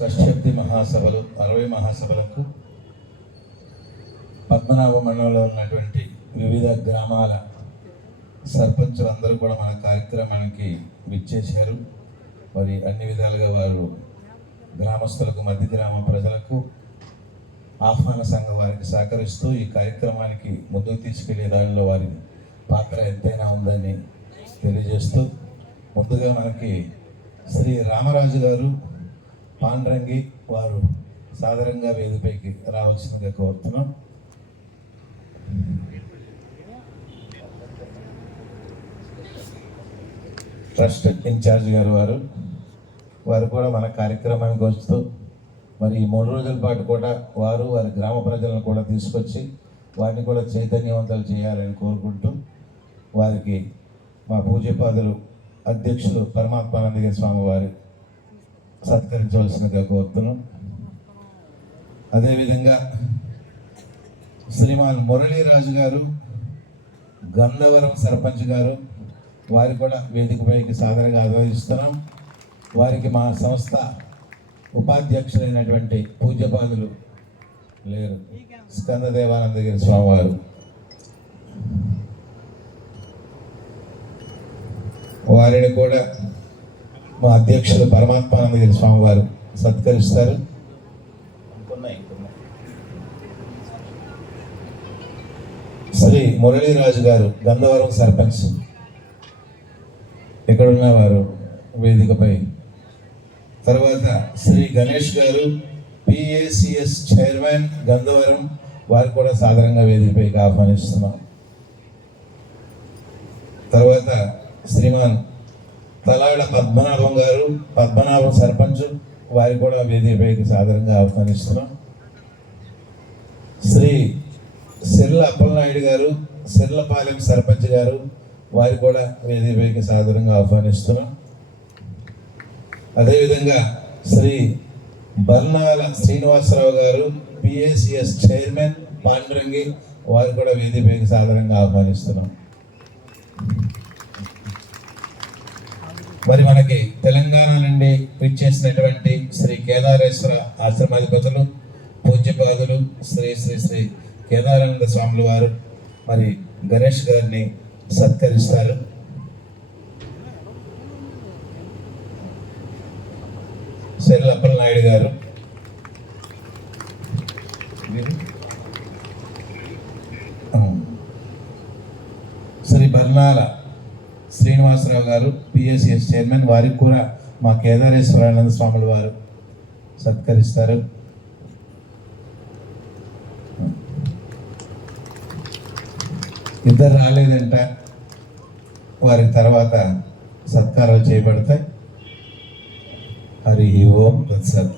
షష్ఠి మహాసభలు 60 మహాసభలకు పద్మనాభ మండలంలో ఉన్నటువంటి వివిధ గ్రామాల సర్పంచులు అందరూ కూడా మన కార్యక్రమానికి విచ్చేశారు. మరి అన్ని విధాలుగా వారు గ్రామస్తులకు, మధ్య గ్రామ ప్రజలకు, ఆహ్వాన సంఘం వారికి సహకరిస్తూ ఈ కార్యక్రమానికి ముందుకు తీసుకెళ్లే దానిలో వారి పాత్ర ఎంతైనా ఉందని తెలియజేస్తూ, ముందుగా మనకి శ్రీ రామరాజు గారు పాండ్రంగి వారు సాధారణంగా వేదికపైకి రావాల్సిందిగా కోరుతున్నాం. ట్రస్ట్ ఇన్ఛార్జ్ గారు వారు కూడా మన కార్యక్రమానికి వస్తూ మరి ఈ 3 రోజుల పాటు కూడా వారు వారి గ్రామ ప్రజలను కూడా తీసుకొచ్చి వారిని కూడా చైతన్యవంతులు చేయాలని కోరుకుంటూ, వారికి మా పూజ్యపాదులు అధ్యక్షులు పరమాత్మానంద స్వామి వారి సత్కరించవలసినగా కోరుతున్నాం. అదేవిధంగా శ్రీమాన్ మురళీరాజు గారు, గంధవరం సర్పంచ్ గారు, వారి కూడా వేదికపైకి సాదరంగా ఆహ్వానిస్తున్నాం. వారికి మా సంస్థ ఉపాధ్యక్షులైనటువంటి పూజ్యపాదులు లేరు స్కందదేవానందగిరి స్వామివారు, వారిని కూడా మా అధ్యక్షులు పరమాత్మానందగిరి స్వామి వారు సత్కరిస్తారు. శ్రీ మురళీరాజు గారు, గంధవరం సర్పంచ్, ఎక్కడున్న వారు వేదికపై. తర్వాత శ్రీ గణేష్ గారు, పిఏసిఎస్ చైర్మన్ గంధవరం, వారు కూడా సాధారణంగా వేదికపైకి ఆహ్వానిస్తున్నాం. తర్వాత శ్రీమాన్ తలాడ పద్మనాభం గారు, పద్మనాభం సర్పంచ్, వారి కూడా వేదికపైకి సాధారణంగా ఆహ్వానిస్తున్నాం. శ్రీ సిర్ల అప్పలనాయుడు గారు, సిర్లపాలెం సర్పంచ్ గారు, వారి కూడా వేదికపైకి సాధారణంగా ఆహ్వానిస్తున్నాం. అదేవిధంగా శ్రీ బర్నాల శ్రీనివాసరావు గారు, పిఏసిఎస్ చైర్మన్ పాండ్రంగి, వారు కూడా వేదికపైకి సాధారణంగా ఆహ్వానిస్తున్నాం. మరి మనకి తెలంగాణ నుండి విచ్చేసినటువంటి శ్రీ కేదారేశ్వర ఆశ్రమాధిపతులు, పూజ్యపాదులు శ్రీ శ్రీ శ్రీ కేదారానంద స్వాములు వారు మరి గణేష్ గారిని సత్కరిస్తారు. శైలప్పల నాయుడు గారు, శ్రీ బర్నాల శ్రీనివాసరావు గారు, పిఎస్సిఎస్ చైర్మన్, వారికి కూడా మా కేదారేశ్వరానంద స్వాముల వారు సత్కరిస్తారు. ఇద్దరు రాలేదంట, వారి తర్వాత సత్కారాలు చేయబడతాయి. హరి ఓం తత్సత్.